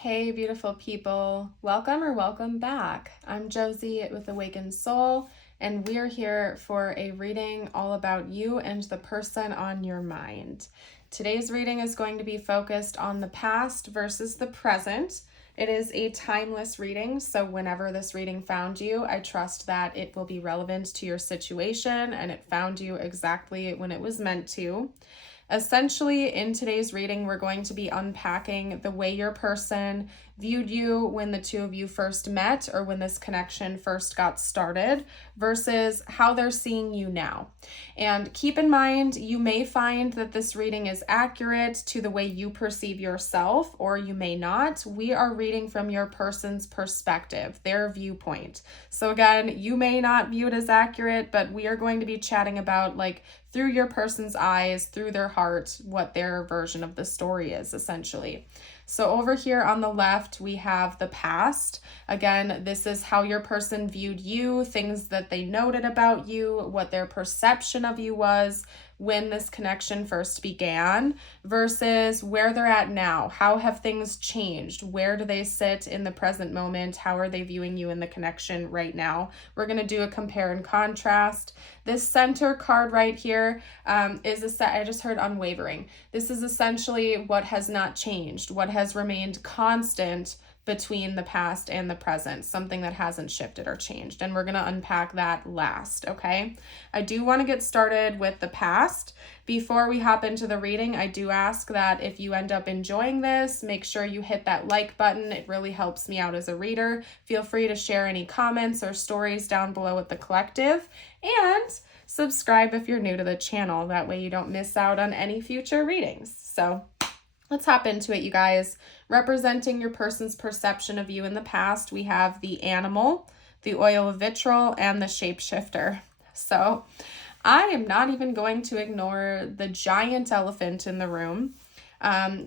Hey, beautiful people. Welcome back. I'm Josie with Awakened Soul, and we're here for a reading all about you and the person on your mind. Today's reading is going to be focused on the past versus the present. It is a timeless reading, so whenever this reading found you, I trust that it will be relevant to your situation and it found you exactly when it was meant to. Essentially, in today's reading, we're going to be unpacking the way your person viewed you when the two of you first met or when this connection first got started versus how they're seeing you now. And keep in mind, you may find that this reading is accurate to the way you perceive yourself, or you may not. We are reading from your person's perspective, their viewpoint. So again, you may not view it as accurate, but we are going to be chatting about through your person's eyes, through their heart, what their version of the story is, essentially. So over here on the left, we have the past. Again, this is how your person viewed you, things that they noted about you, what their perception of you was when this connection first began versus where they're at now. How have things changed? Where do they sit in the present moment? How are they viewing you in the connection right now? We're going to do a compare and contrast. This center card right here is a set. I just heard unwavering. This is essentially what has not changed, what has remained constant between the past and the present, something that hasn't shifted or changed. And we're going to unpack that last, okay? I do want to get started with the past. Before we hop into the reading, I do ask that if you end up enjoying this, make sure you hit that like button. It really helps me out as a reader. Feel free to share any comments or stories down below with the collective. And subscribe if you're new to the channel. That way you don't miss out on any future readings. So let's hop into it, you guys. Representing your person's perception of you in the past, we have the animal, the oil of vitriol, and the shapeshifter. So I am not even going to ignore the giant elephant in the room.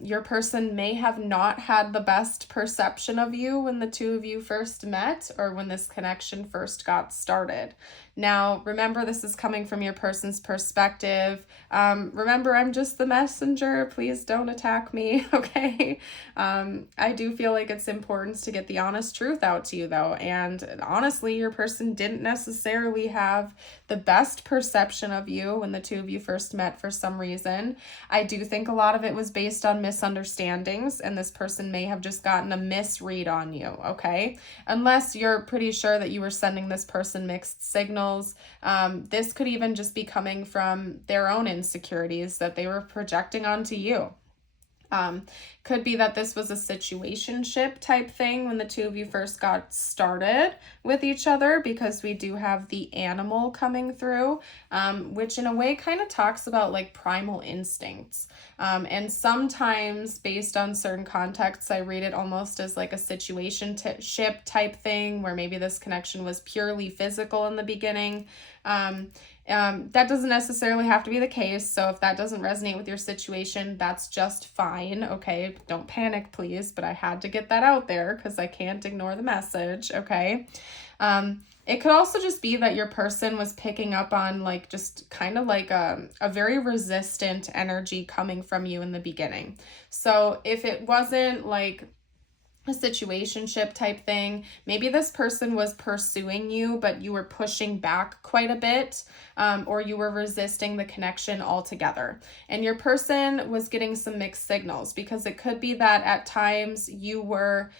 Your person may have not had the best perception of you when the two of you first met or when this connection first got started. Now, remember, this is coming from your person's perspective. Remember, I'm just the messenger. Please don't attack me, okay? I do feel like it's important to get the honest truth out to you, though. And honestly, your person didn't necessarily have the best perception of you when the two of you first met for some reason. I do think a lot of it was based on misunderstandings, and this person may have just gotten a misread on you, okay? Unless you're pretty sure that you were sending this person mixed signals. This could even just be coming from their own insecurities that they were projecting onto you. Could be that this was a situationship type thing when the two of you first got started with each other, because we do have the animal coming through, which in a way kind of talks about like primal instincts. And sometimes based on certain contexts, I read it almost as like a situationship type thing where maybe this connection was purely physical in the beginning. That doesn't necessarily have to be the case. So if that doesn't resonate with your situation, that's just fine. Okay. Don't panic, please. But I had to get that out there because I can't ignore the message. Okay. It could also just be that your person was picking up on like just kind of like a very resistant energy coming from you in the beginning. So if it wasn't like a situationship type thing, maybe this person was pursuing you, but you were pushing back quite a bit, or you were resisting the connection altogether. And your person was getting some mixed signals, because it could be that at times you were,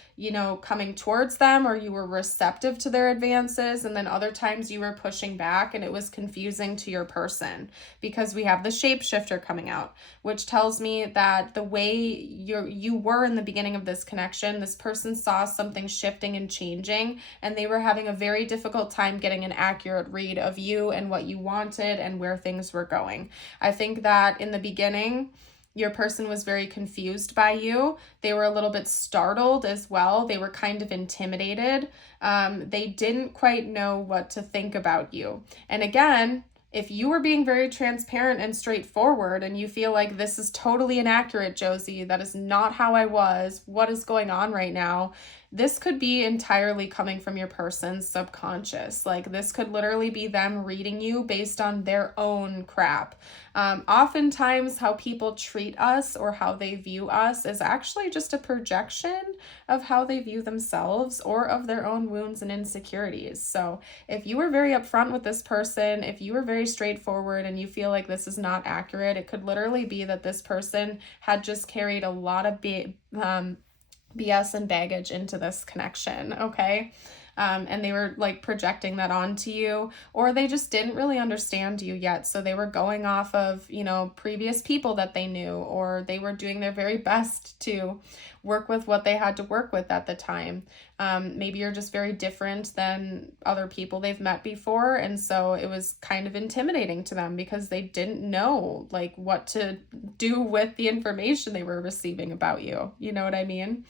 coming towards them or you were receptive to their advances. And then other times you were pushing back, and it was confusing to your person because we have the shapeshifter coming out, which tells me that the way you were in the beginning of this connection, this person saw something shifting and changing, and they were having a very difficult time getting an accurate read of you and what you wanted and where things were going. I think that in the beginning, your person was very confused by you. They were a little bit startled as well. They were kind of intimidated. They didn't quite know what to think about you. And again, if you were being very transparent and straightforward and you feel like this is totally inaccurate, Josie, that is not how I was, what is going on right now, this could be entirely coming from your person's subconscious. Like this could literally be them reading you based on their own crap. Oftentimes how people treat us or how they view us is actually just a projection of how they view themselves or of their own wounds and insecurities. So if you were very upfront with this person, if you were very straightforward and you feel like this is not accurate, it could literally be that this person had just carried a lot of BS and baggage into this connection, okay? And they were like projecting that onto you, or they just didn't really understand you yet. So they were going off of, previous people that they knew, or they were doing their very best to work with what they had to work with at the time. Maybe you're just very different than other people they've met before. And so it was kind of intimidating to them because they didn't know like what to do with the information they were receiving about you. You know what I mean?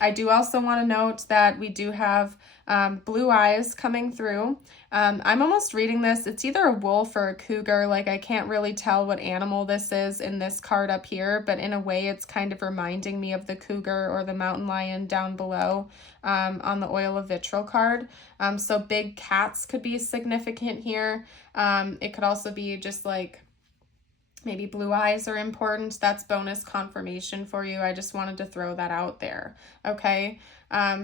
I do also want to note that we do have blue eyes coming through. I'm almost reading this. It's either a wolf or a cougar. Like I can't really tell what animal this is in this card up here, but in a way it's kind of reminding me of the cougar or the mountain lion down below on the oil of vitriol card. So big cats could be significant here. It could also be just like maybe blue eyes are important. That's bonus confirmation for you. I just wanted to throw that out there. Okay.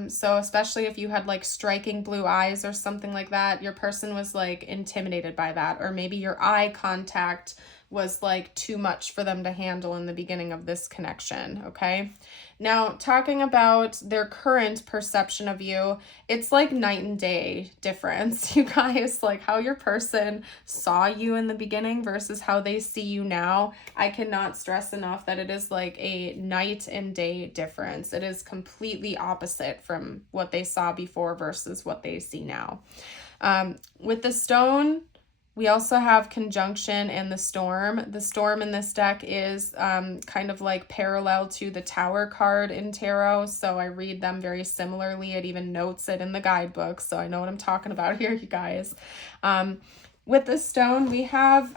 So especially if you had like striking blue eyes or something like that, your person was like intimidated by that, or maybe your eye contact was like too much for them to handle in the beginning of this connection. Okay. Now, talking about their current perception of you, it's like night and day difference, you guys, like how your person saw you in the beginning versus how they see you now. I cannot stress enough that it is like a night and day difference. It is completely opposite from what they saw before versus what they see now. With the stone, we also have conjunction and the storm. The storm in this deck is kind of like parallel to the Tower card in tarot, so I read them very similarly. It even notes it in the guidebook, so I know what I'm talking about here, you guys. With the stone, we have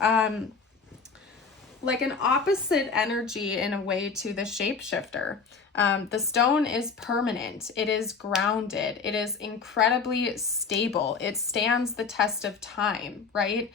like an opposite energy in a way to the shapeshifter. The stone is permanent. It is grounded. It is incredibly stable. It stands the test of time, right?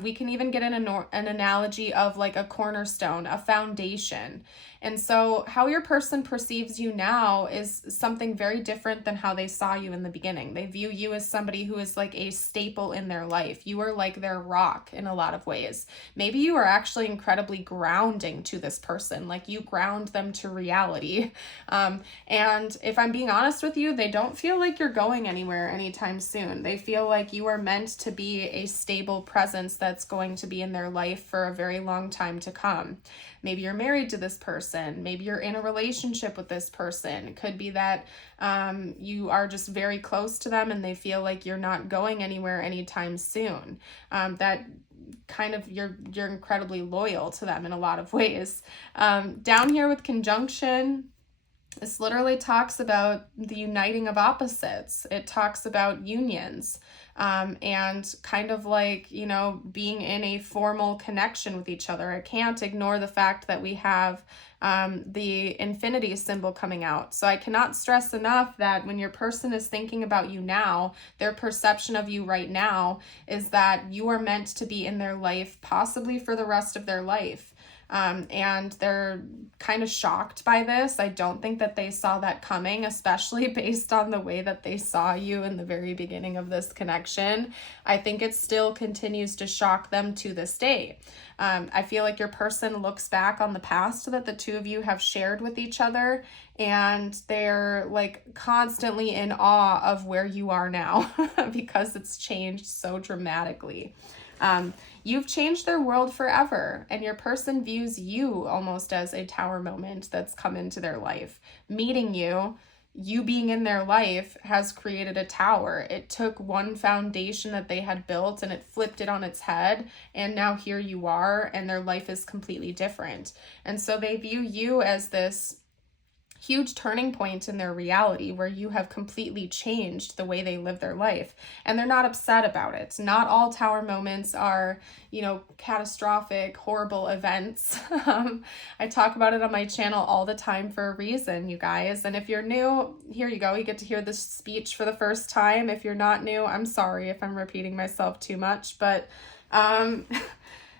We can even get an analogy of like a cornerstone, a foundation. And so how your person perceives you now is something very different than how they saw you in the beginning. They view you as somebody who is like a staple in their life. You are like their rock in a lot of ways. Maybe you are actually incredibly grounding to this person, like you ground them to reality. And if I'm being honest with you, they don't feel like you're going anywhere anytime soon. They feel like you are meant to be a stable presence that's going to be in their life for a very long time to come. Maybe you're married to this person. Maybe you're in a relationship with this person. It could be that you are just very close to them and they feel like you're not going anywhere anytime soon. That kind of you're incredibly loyal to them in a lot of ways. Down here with conjunction, this literally talks about the uniting of opposites. It talks about unions. And kind of like, being in a formal connection with each other. I can't ignore the fact that we have the infinity symbol coming out. So I cannot stress enough that when your person is thinking about you now, their perception of you right now is that you are meant to be in their life, possibly for the rest of their life. And they're kind of shocked by this. I don't think that they saw that coming, especially based on the way that they saw you in the very beginning of this connection. I think it still continues to shock them to this day. I feel like your person looks back on the past that the two of you have shared with each other, and they're like constantly in awe of where you are now because it's changed so dramatically. You've changed their world forever, and your person views you almost as a tower moment that's come into their life. Meeting you being in their life has created a tower. It took one foundation that they had built and it flipped it on its head, and now here you are, and their life is completely different. And so they view you as this huge turning point in their reality where you have completely changed the way they live their life, and they're not upset about it. Not all tower moments are, catastrophic, horrible events. I talk about it on my channel all the time for a reason, you guys. And if you're new, here you go. You get to hear this speech for the first time. If you're not new, I'm sorry if I'm repeating myself too much, but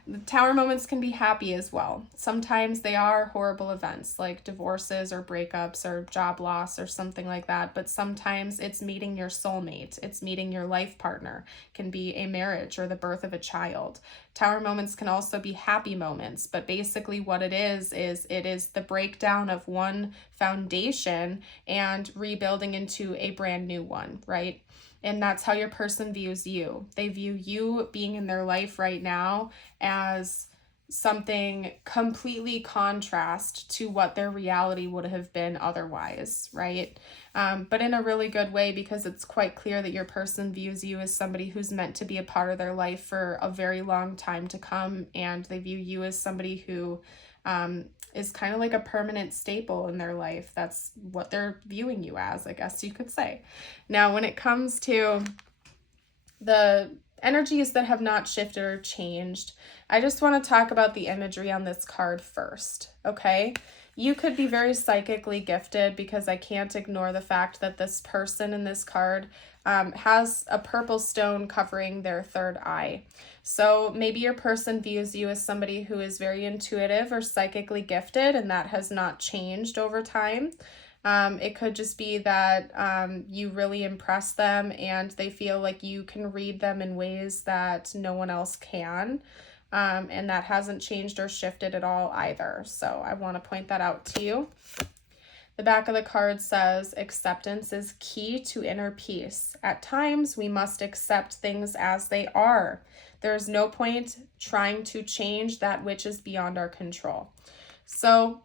the tower moments can be happy as well. Sometimes they are horrible events like divorces or breakups or job loss or something like that. But sometimes it's meeting your soulmate. It's meeting your life partner. It can be a marriage or the birth of a child. Tower moments can also be happy moments. But basically what it is it is the breakdown of one foundation and rebuilding into a brand new one, right? And that's how your person views you. They view you being in their life right now as something completely contrast to what their reality would have been otherwise, right? But in a really good way, because it's quite clear that your person views you as somebody who's meant to be a part of their life for a very long time to come. And they view you as somebody who is kind of like a permanent staple in their life. That's what they're viewing you as, I guess you could say. Now, when it comes to the energies that have not shifted or changed, I just want to talk about the imagery on this card first, okay? You could be very psychically gifted, because I can't ignore the fact that this person in this card has a purple stone covering their third eye. So maybe your person views you as somebody who is very intuitive or psychically gifted, and that has not changed over time. It could just be that you really impress them and they feel like you can read them in ways that no one else can. And that hasn't changed or shifted at all either. So I want to point that out to you. The back of the card says, acceptance is key to inner peace. At times, we must accept things as they are. There is no point trying to change that which is beyond our control. So,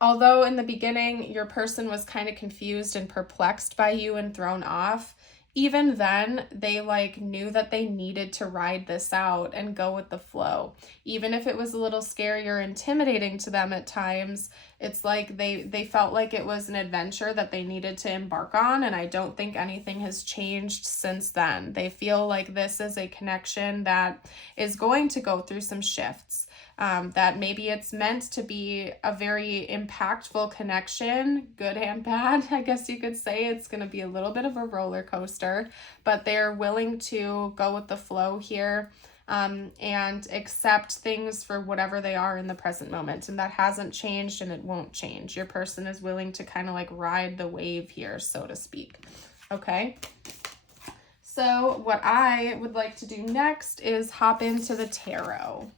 although in the beginning, your person was kind of confused and perplexed by you and thrown off, even then, they knew that they needed to ride this out and go with the flow. Even if it was a little scary or intimidating to them at times, it's like they felt like it was an adventure that they needed to embark on, and I don't think anything has changed since then. They feel like this is a connection that is going to go through some shifts. That maybe it's meant to be a very impactful connection, good and bad, I guess you could say. It's going to be a little bit of a roller coaster, but they're willing to go with the flow here and accept things for whatever they are in the present moment. And that hasn't changed, and it won't change. Your person is willing to kind of ride the wave here, so to speak. Okay. So what I would like to do next is hop into the tarot.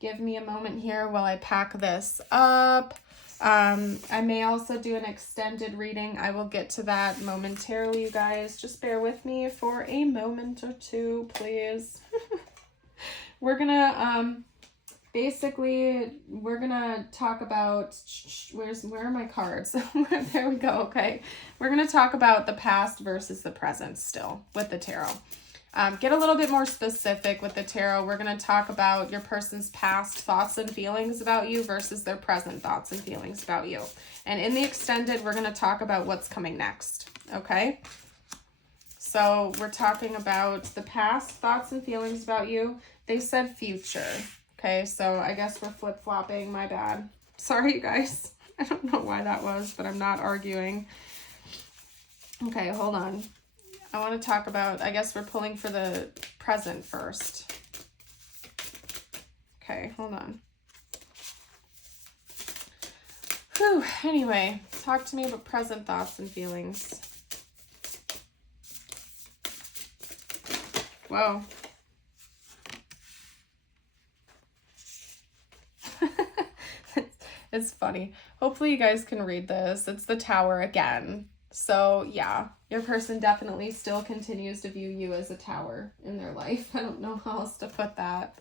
Give me a moment here while I pack this up. I may also do an extended reading. I will get to that momentarily, you guys. Just bear with me for a moment or two, please. We're gonna we're gonna talk about where are my cards? There we go. Okay, we're gonna talk about the past versus the present still with the tarot. Get a little bit more specific with the tarot. We're going to talk about your person's past thoughts and feelings about you versus their present thoughts and feelings about you. And in the extended, we're going to talk about what's coming next. Okay? So we're talking about the past thoughts and feelings about you. They said future. Okay, so I guess we're flip-flopping. My bad. Sorry, you guys. I don't know why that was, but I'm not arguing. Okay, hold on. I want to talk about, I guess we're pulling for the present first. Okay, hold on. Whew, anyway, talk to me about present thoughts and feelings. Whoa. It's funny. Hopefully you guys can read this. It's the Tower again. So yeah, your person definitely still continues to view you as a tower in their life. I don't know how else to put that.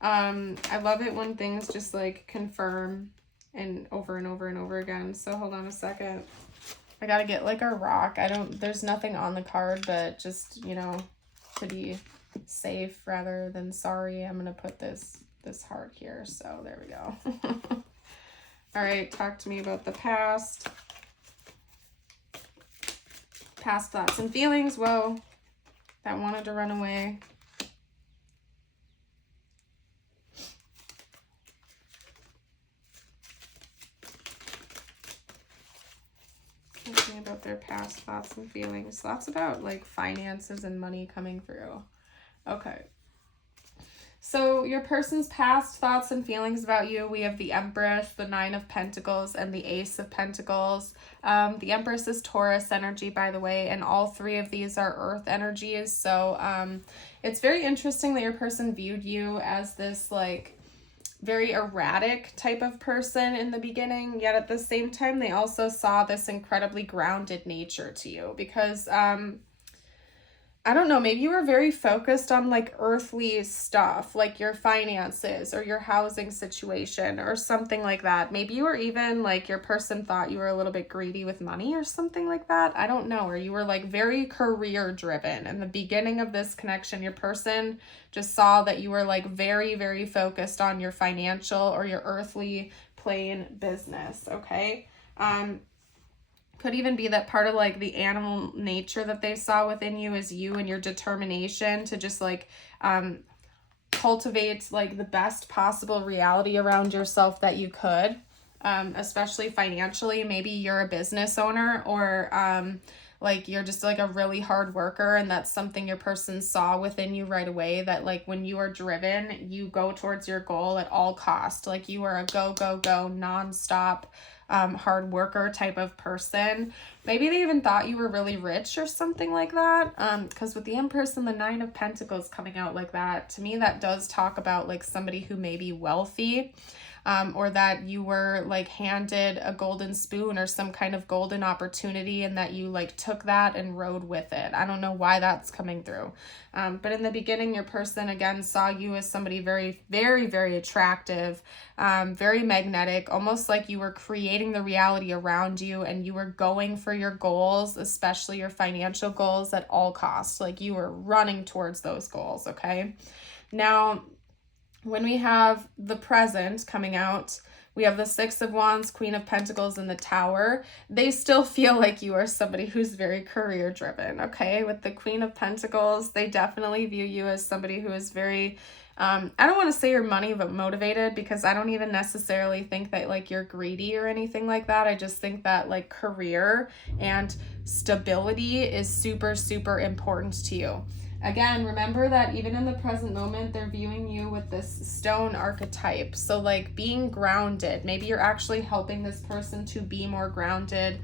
I love it when things just confirm and over and over again. So hold on a second. I gotta get a rock. There's nothing on the card, but just, to be safe rather than sorry, I'm gonna put this heart here. So there we go. All right, talk to me about the past. Past thoughts and feelings, whoa, that wanted to run away. Talk to me about their past thoughts and feelings. Thoughts about like finances and money coming through. Okay. So your person's past thoughts and feelings about you, we have the Empress, the Nine of Pentacles, and the Ace of Pentacles. The Empress is Taurus energy, by the way, and all three of these are Earth energies. So it's very interesting that your person viewed you as this like very erratic type of person in the beginning, yet at the same time they also saw this incredibly grounded nature to you because I don't know, maybe you were very focused on like earthly stuff, like your finances or your housing situation or something like that. Maybe you were even like your person thought you were a little bit greedy with money or something like that. I don't know. Or you were like very career driven. In the beginning of this connection, your person just saw that you were like very, very focused on your financial or your earthly plane business. Okay. Could even be that part of like the animal nature that they saw within you is you and your determination to just like cultivate like the best possible reality around yourself that you could, especially financially. Maybe you're a business owner or like you're just like a really hard worker, and that's something your person saw within you right away, that like when you are driven, you go towards your goal at all cost. Like you are a go, go, go, nonstop hard worker type of person. Maybe they even thought you were really rich or something like that. Because with the Empress and the Nine of Pentacles coming out like that, to me that does talk about like somebody who may be wealthy, or that you were like handed a golden spoon or some kind of golden opportunity and that you like took that and rode with it. I don't know why that's coming through. But in the beginning, your person again saw you as somebody very, very, very attractive, very magnetic, almost like you were creating the reality around you and you were going for your goals, especially your financial goals, at all costs. Like you were running towards those goals. Okay. Now, when we have the present coming out, we have the Six of Wands, Queen of Pentacles, and the Tower. They still feel like you are somebody who's very career driven, okay? With the Queen of Pentacles, they definitely view you as somebody who is very, I don't want to say you're money, but motivated, because I don't even necessarily think that like you're greedy or anything like that. I just think that like career and stability is super, super important to you. Again, remember that even in the present moment, they're viewing you with this stone archetype. So like being grounded, maybe you're actually helping this person to be more grounded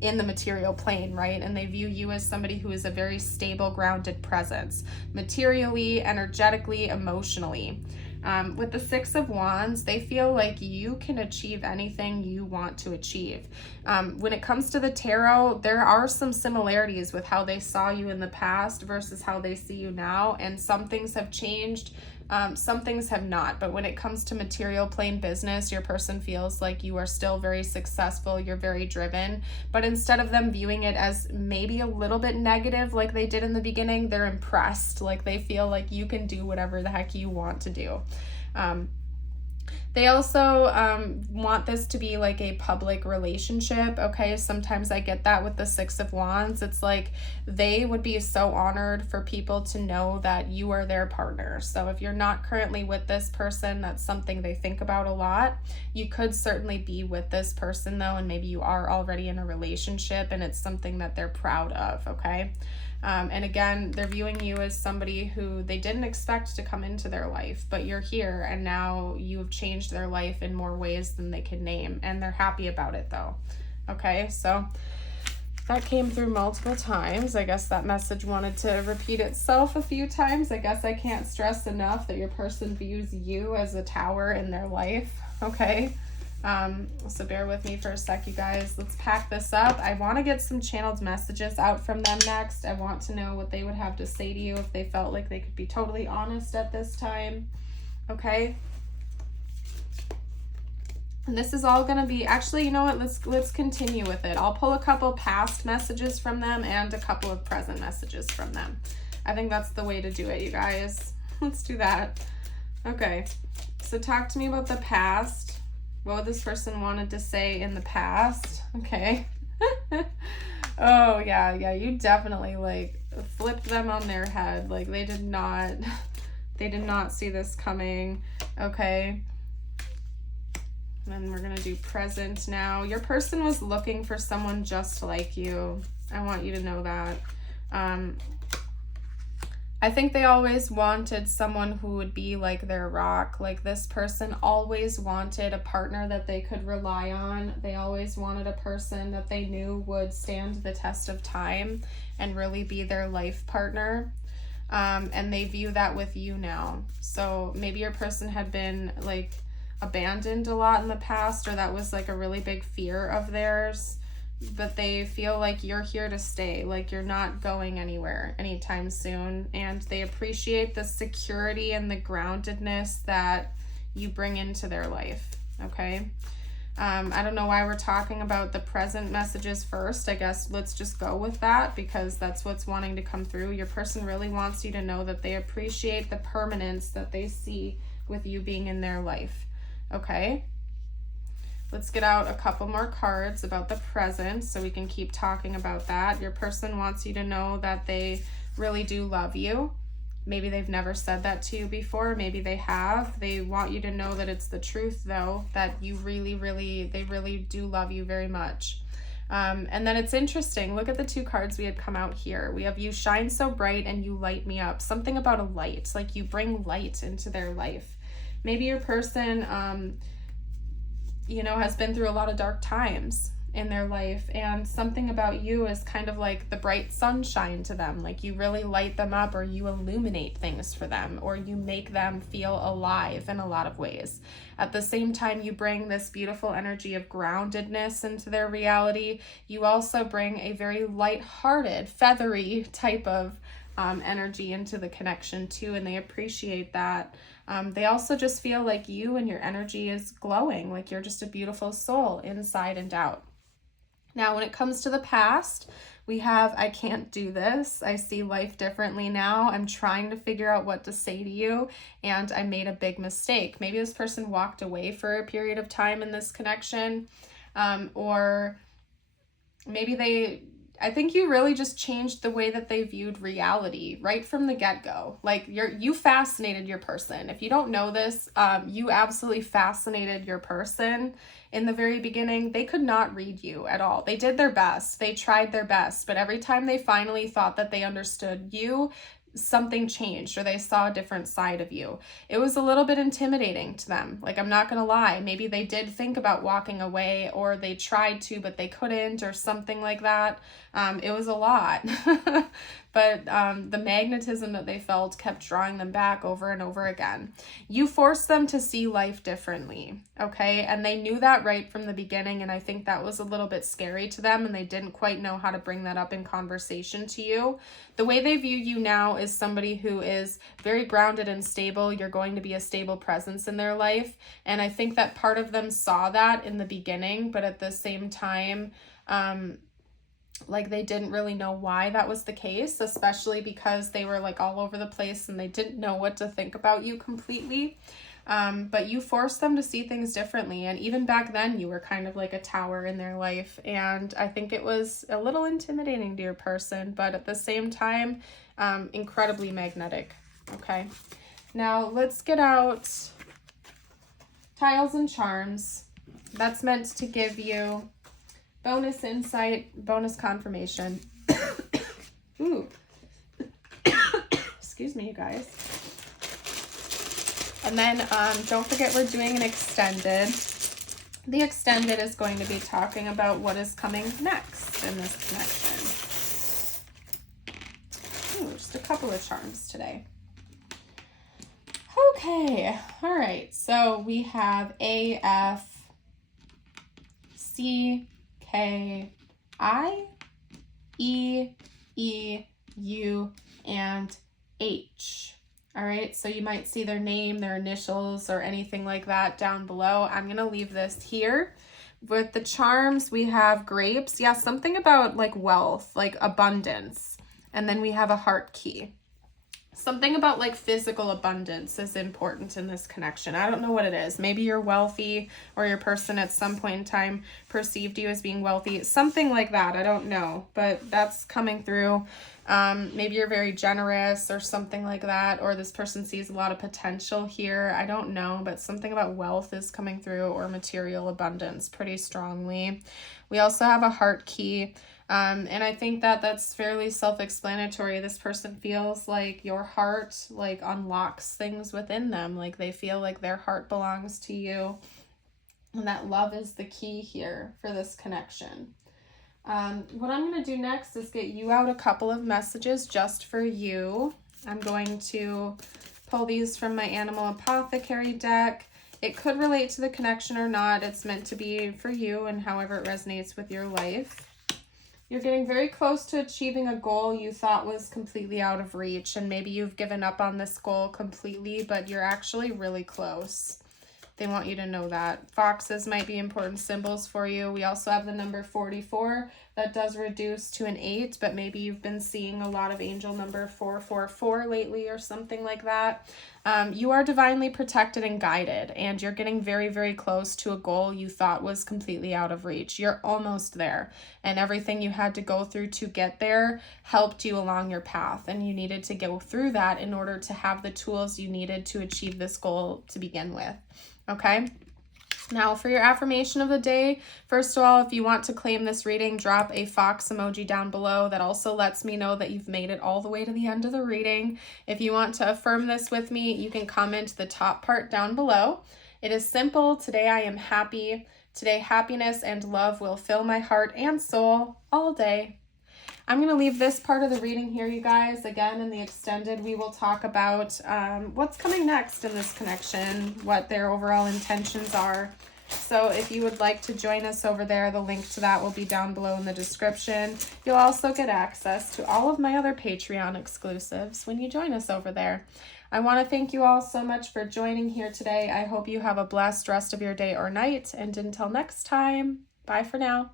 in the material plane, right? And they view you as somebody who is a very stable, grounded presence, materially, energetically, emotionally. With the Six of Wands, they feel like you can achieve anything you want to achieve. When it comes to the tarot, there are some similarities with how they saw you in the past versus how they see you now, and some things have changed, some things have not. But when it comes to material plane business, your person feels like you are still very successful, you're very driven, but instead of them viewing it as maybe a little bit negative like they did in the beginning, they're impressed. Like they feel like you can do whatever the heck you want to do. They also want this to be like a public relationship, okay? Sometimes I get that with the Six of Wands. It's like they would be so honored for people to know that you are their partner. So if you're not currently with this person, that's something they think about a lot. You could certainly be with this person though, and maybe you are already in a relationship and it's something that they're proud of, okay? And again, they're viewing you as somebody who they didn't expect to come into their life, but you're here and now you've changed their life in more ways than they can name, and they're happy about it though. Okay, so that came through multiple times. I guess that message wanted to repeat itself a few times. I guess I can't stress enough that your person views you as a tower in their life, okay? So bear with me for a sec, you guys. Let's pack this up. I want to get some channeled messages out from them next. I want to know what they would have to say to you if they felt like they could be totally honest at this time. Okay. And this is all going to be, actually, you know what? Let's continue with it. I'll pull a couple past messages from them and a couple of present messages from them. I think that's the way to do it, you guys. Let's do that. Okay. So talk to me about the past. What this person wanted to say in the past. Okay. Oh, yeah, you definitely, like, flipped them on their head. Like, they did not see this coming. Okay. And then we're going to do present now. Your person was looking for someone just like you. I want you to know that. I think they always wanted someone who would be like their rock. Like, this person always wanted a partner that they could rely on. They always wanted a person that they knew would stand the test of time and really be their life partner. And they view that with you now. So maybe your person had been like abandoned a lot in the past, or that was like a really big fear of theirs. But they feel like you're here to stay, like you're not going anywhere anytime soon. And they appreciate the security and the groundedness that you bring into their life, okay? I don't know why we're talking about the present messages first. I guess let's just go with that because that's what's wanting to come through. Your person really wants you to know that they appreciate the permanence that they see with you being in their life, okay? Let's get out a couple more cards about the present so we can keep talking about that. Your person wants you to know that they really do love you. Maybe they've never said that to you before. Maybe they have. They want you to know that it's the truth, though, that you they really do love you very much. And then it's interesting. Look at the two cards we had come out here. We have you shine so bright and you light me up. Something about a light, like you bring light into their life. Maybe your person, has been through a lot of dark times in their life, and something about you is kind of like the bright sunshine to them. Like you really light them up, or you illuminate things for them, or you make them feel alive in a lot of ways. At the same time, you bring this beautiful energy of groundedness into their reality. You also bring a very light-hearted, feathery type of energy into the connection too, and they appreciate that. They also just feel like you and your energy is glowing, like you're just a beautiful soul inside and out. Now, when it comes to the past, we have, I can't do this. I see life differently now. I'm trying to figure out what to say to you, and I made a big mistake. Maybe this person walked away for a period of time in this connection, or maybe I think you really just changed the way that they viewed reality right from the get-go. Like you fascinated your person. If you don't know this, you absolutely fascinated your person in the very beginning. They could not read you at all. They did their best. They tried their best. But every time they finally thought that they understood you, something changed, or they saw a different side of you. It was a little bit intimidating to them. Like, I'm not gonna lie, maybe they did think about walking away, or they tried to but they couldn't, or something like that. It was a lot. But the magnetism that they felt kept drawing them back over and over again. You forced them to see life differently, okay? And they knew that right from the beginning, and I think that was a little bit scary to them, and they didn't quite know how to bring that up in conversation to you. The way they view you now is somebody who is very grounded and stable. You're going to be a stable presence in their life, and I think that part of them saw that in the beginning, but at the same time, like they didn't really know why that was the case, especially because they were like all over the place and they didn't know what to think about you completely. But you forced them to see things differently. And even back then you were kind of like a tower in their life. And I think it was a little intimidating to your person, but at the same time, incredibly magnetic. Okay. Now let's get out Tiles and Charms. That's meant to give you bonus insight, bonus confirmation. Ooh. Excuse me, you guys. And then don't forget we're doing an extended. The extended is going to be talking about what is coming next in this connection. Ooh, just a couple of charms today. Okay, all right. So we have A, F, C, K, I, E, E, U, and H. All right, so you might see their name, their initials, or anything like that down below. I'm going to leave this here. With the charms, we have grapes. Yeah, something about like wealth, like abundance. And then we have a heart key. Something about like physical abundance is important in this connection. I don't know what it is. Maybe you're wealthy, or your person at some point in time perceived you as being wealthy. Something like that. I don't know, but that's coming through. Maybe you're very generous or something like that, or this person sees a lot of potential here. I don't know, but something about wealth is coming through, or material abundance pretty strongly. We also have a heart key. And I think that that's fairly self-explanatory. This person feels like your heart like unlocks things within them. Like they feel like their heart belongs to you. And that love is the key here for this connection. What I'm going to do next is get you out a couple of messages just for you. I'm going to pull these from my Animal Apothecary deck. It could relate to the connection or not. It's meant to be for you and however it resonates with your life. You're getting very close to achieving a goal you thought was completely out of reach, and maybe you've given up on this goal completely, but you're actually really close. They want you to know that. Foxes might be important symbols for you. We also have the number 44. That does reduce to an 8, but maybe you've been seeing a lot of angel number 444 lately or something like that. You are divinely protected and guided, and you're getting very, very close to a goal you thought was completely out of reach. You're almost there, and everything you had to go through to get there helped you along your path, and you needed to go through that in order to have the tools you needed to achieve this goal to begin with. Okay? Now for your affirmation of the day, first of all, if you want to claim this reading, drop a fox emoji down below. That also lets me know that you've made it all the way to the end of the reading. If you want to affirm this with me, you can comment the top part down below. It is simple. Today I am happy. Today happiness and love will fill my heart and soul all day. I'm going to leave this part of the reading here, you guys. Again, in the extended, we will talk about what's coming next in this connection, what their overall intentions are. So if you would like to join us over there, the link to that will be down below in the description. You'll also get access to all of my other Patreon exclusives when you join us over there. I want to thank you all so much for joining here today. I hope you have a blessed rest of your day or night. And until next time, bye for now.